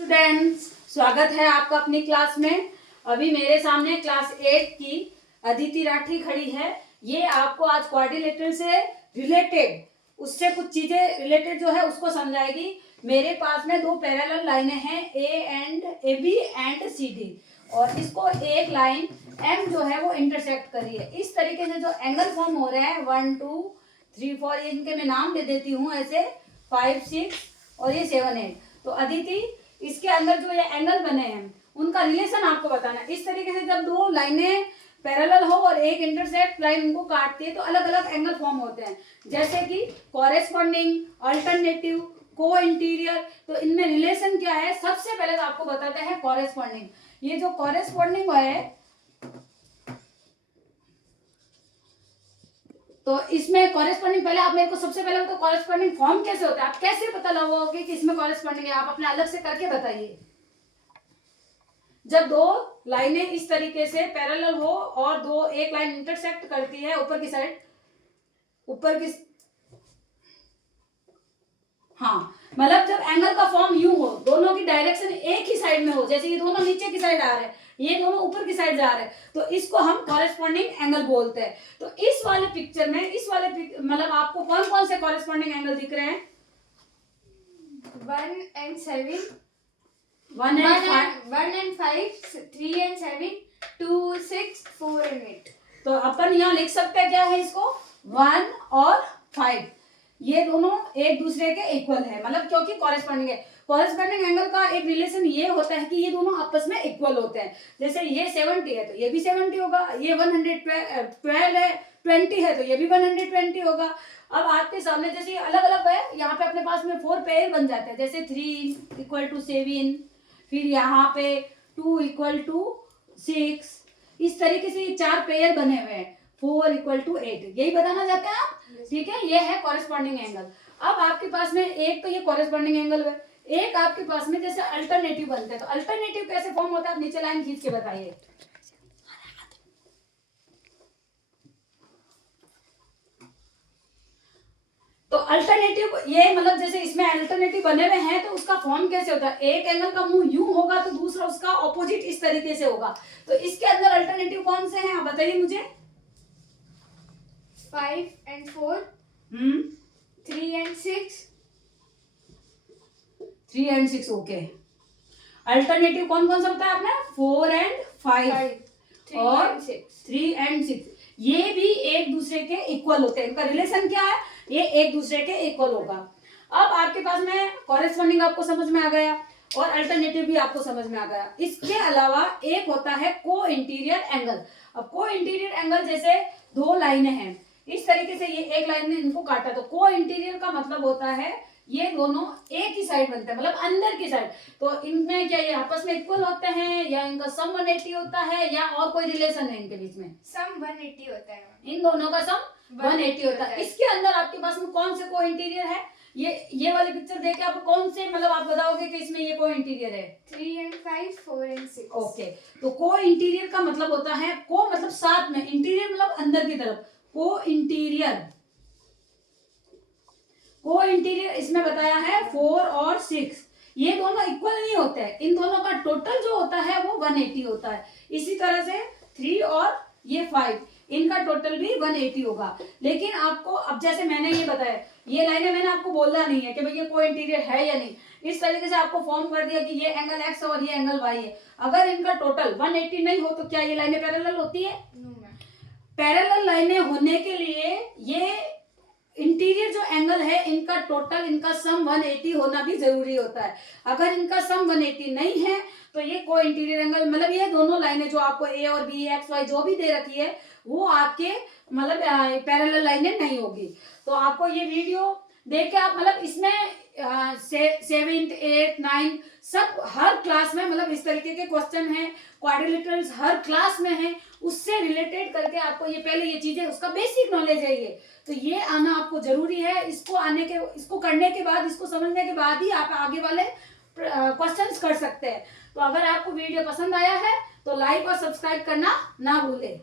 Students, स्वागत है आपका अपनी क्लास में। अभी मेरे सामने क्लास 8 की अदिति राठी खड़ी है। ये आपको आज क्वाड्रिलेटरल से रिलेटेड उससे कुछ चीजें रिलेटेड जो है उसको समझाएगी। मेरे पास में दो पैरेलल लाइनें हैं A B and C D, और इसको एक लाइन एम जो है वो इंटरसेक्ट करी है। इस तरीके से जो एंगल फॉर्म हो रहे हैं 1 2 3 4, इनके मैं नाम दे देती हूँ ऐसे 5 6 और ये 7 8। तो अदिति, इसके अंदर जो ये एंगल बने हैं उनका रिलेशन आपको बताना। इस तरीके से जब दो लाइनें पैरेलल हो और एक इंटरसेक्ट लाइन उनको काटती है तो अलग अलग एंगल फॉर्म होते हैं, जैसे कि कॉरेस्पॉन्डिंग, अल्टरनेटिव, को इंटीरियर। तो इनमें रिलेशन क्या है, सबसे पहले तो आपको बताते हैं कॉरेस्पॉन्डिंग। ये जो कॉरेस्पॉन्डिंग है तो इसमें कॉरेस्पॉन्डिंग, पहले आप मेरे को सबसे पहले तो कॉरेस्पॉन्डिंग फॉर्म कैसे होता है, आप कैसे पता लगाओगे कि इसमें कॉरेस्पॉन्डिंग है, आप अपने अलग से करके बताइए। जब दो लाइनें इस तरीके से पैरेलल हो और एक लाइन इंटरसेक्ट करती है ऊपर की साइड, हाँ, मतलब जब एंगल का फॉर्म यूं हो, दोनों की डायरेक्शन एक ही साइड में हो, जैसे ये दोनों नीचे की साइड आ रहे हैं, ये दोनों ऊपर की साइड जा रहे हैं, तो इसको हम कॉरेस्पॉन्डिंग एंगल बोलते हैं। तो इस वाले पिक्चर में मतलब आपको कौन कौन से कॉरेस्पॉन्डिंग एंगल दिख रहे हैं? 1 and 7, 1 and 5, 3 and 7, 2 6 4 and 8। तो अपन यहाँ लिख सकते हैं क्या है इसको, 1 और 5 ये दोनों एक दूसरे के इक्वल है, मतलब क्योंकि कॉरेस्पॉन्डिंग है। कॉरेस्पॉन्डिंग एंगल का एक रिलेशन ये होता है कि ये दोनों आपस में इक्वल होते हैं। जैसे ये 70 है तो ये भी 70 होगा, ये 112 है 20 है तो ये भी 120 होगा। अब आपके सामने जैसे अलग अलग है, यहाँ पे अपने पास में 4 पेयर बन जाते हैं, जैसे 3 = 7, फिर यहाँ पे 2 = 6, इस तरीके से 4 पेयर बने हुए हैं, 4 = 8। यही बताना चाहते हैं आप, ठीक है? ये है कॉरेस्पॉन्डिंग एंगल। अब आपके पास में एक तो ये कॉरेस्पॉन्डिंग एंगल है, एक आपके पास में जैसे अल्टरनेटिव बनते हैं। तो अल्टरनेटिव कैसे फॉर्म होता है, आप नीचे लाइन खींच के बताइए। तो अल्टरनेटिव ये मतलब जैसे इसमें अल्टरनेटिव बने हुए हैं तो उसका फॉर्म कैसे होता है, एक एंगल का मुंह यूं होगा तो दूसरा उसका ऑपोजिट इस तरीके से होगा। तो इसके अंदर अल्टरनेटिव कौन से हैं आप बताइए मुझे। 5 and 4, 3 and 6, 3 and 6, okay. Alternative कौन कौन सा बताया आपने, 4 and 5 और 3 and 6, ये भी एक दूसरे के इक्वल होते हैं। इनका रिलेशन क्या है, ये एक दूसरे के इक्वल होगा। अब आपके पास में कॉरेस्पॉन्डिंग आपको समझ में आ गया और अल्टरनेटिव भी आपको समझ में आ गया। इसके अलावा एक होता है को इंटीरियर एंगल। अब को इंटीरियर एंगल, जैसे दो लाइनें हैं इस तरीके से, ये एक लाइन ने इनको काटा, तो को इंटीरियर का मतलब होता है ये दोनों एक ही साइड बनते हैं, मतलब अंदर की साइड। तो इनमें क्या ये आपस में इक्वल होते हैं, या इनका सम 180 होता है, या और कोई रिलेशन है इनके बीच में? सम 180 होता है। इन दोनों का सम 180 होता है। इसके अंदर आपके पास में कौन से को इंटीरियर है, ये वाली पिक्चर देख के आपको कौन से, मतलब आप बताओगे कि इसमें ये को इंटीरियर है? 3 and 5, 4 and 6। ओके, तो को इंटीरियर का मतलब होता है, को मतलब साथ में, इंटीरियर मतलब अंदर की तरफ। को इंटीरियर इसमें बताया है 4 और 6, ये दोनों इक्वल नहीं होते हैं, इन दोनों का टोटल जो होता है वो 180 होता है। इसी तरह से 3 और ये 5, इनका टोटल भी 180 होगा। लेकिन आपको अब जैसे मैंने ये बताया, ये लाइनें मैंने आपको बोलना नहीं है कि भाई ये को इंटीरियर है या नहीं, इस तरीके से आपको फॉर्म कर दिया कि ये एंगल x और ये एंगल y है। अगर इनका टोटल 180 नहीं हो तो क्या ये लाइनें पैरेलल होती है? पैरेलल लाइनें होने के लिए ये इंटीरियर जो एंगल है इनका टोटल, इनका सम 180 होना भी जरूरी होता है। अगर इनका सम 180 नहीं है तो ये को इंटीरियर एंगल, मतलब ये दोनों लाइनें जो आपको ए और बी, एक्स वाई जो भी दे रखी है वो आपके मतलब पैरेलल लाइनें नहीं होगी। तो आपको ये वीडियो देख के आप मतलब इसमें 7th 8th 9th सब हर क्लास में मतलब इस तरीके के क्वेश्चन हैं, क्वाड्रिलेटरल्स हर क्लास में हैं, उससे रिलेटेड करके आपको ये पहले ये चीजें, उसका बेसिक नॉलेज है ये, तो ये आना आपको जरूरी है। इसको करने के बाद, इसको समझने के बाद ही आप आगे वाले क्वेश्चंस कर सकते हैं। तो अगर आपको वीडियो पसंद आया है तो लाइक और सब्सक्राइब करना ना भूलें।